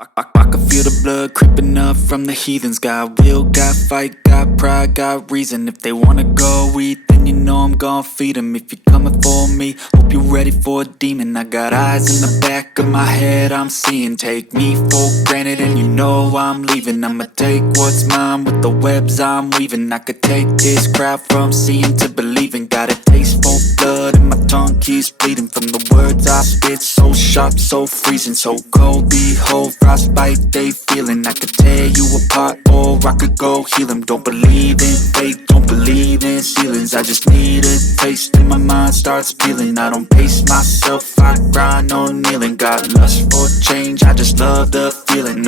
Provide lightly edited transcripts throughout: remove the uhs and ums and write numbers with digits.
I can feel the blood creeping up from the heathens. Got will, got fight, got pride, got reason. If they wanna go eat, then you know I'm gon' feed them. If you're coming for me, hope you're ready for a demon. I got eyes in the back of my head, I'm seeing. Take me for granted and you know I'm leaving. I'ma take what's mine with the webs I'm weaving. I could take this crowd from seeing to believing. Got a taste for blood and my tongue keeps bleeding from the words I spit. So sharp, so freezing, so cold. Behold, frostbite they feeling. I could tear you apart or I could go heal them. Don't believe in fate, don't believe in ceilings. I just need a taste and my mind starts peeling. I don't pace myself, I grind on kneeling. Got lust for change, I just love the feeling.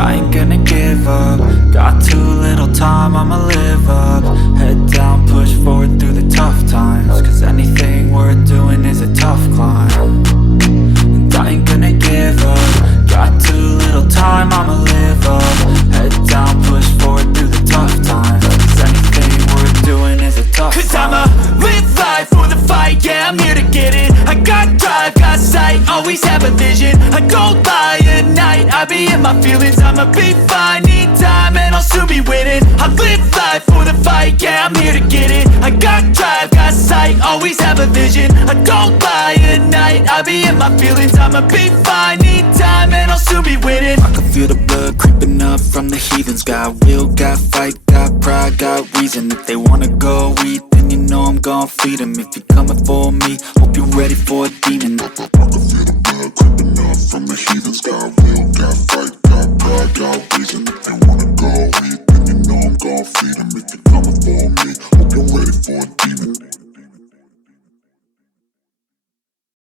I ain't gonna give up. Got too little time, I'ma live up. Head down, push forward through the tough times. Cause anything worth doing is a tough climb. And I ain't gonna give up. Got too little time, I'ma live up. Head down, push forward through the tough times. Cause anything worth doing is a tough climb. Cause I'ma live life for the fight, yeah, I'm here to get it. I got drive, got sight, always have a vision. I don't lie at night, I be in my feelings. I'ma be fine, need time and I'll soon be winning. I live life for the fight, yeah, I'm here to get it. I got drive, got sight, always have a vision. I don't lie at night, I be in my feelings. I'ma be fine, need time and I'll soon be winning. I can feel the blood creeping up from the heathens. Got will, got fight, got pride, got reason. If they wanna go eat, then you know I'm gon' feed them. If you're coming for me, hope you're ready for a demon. I can feel the blood creeping up from the heathens. Got will, got fight, got pride, got reason.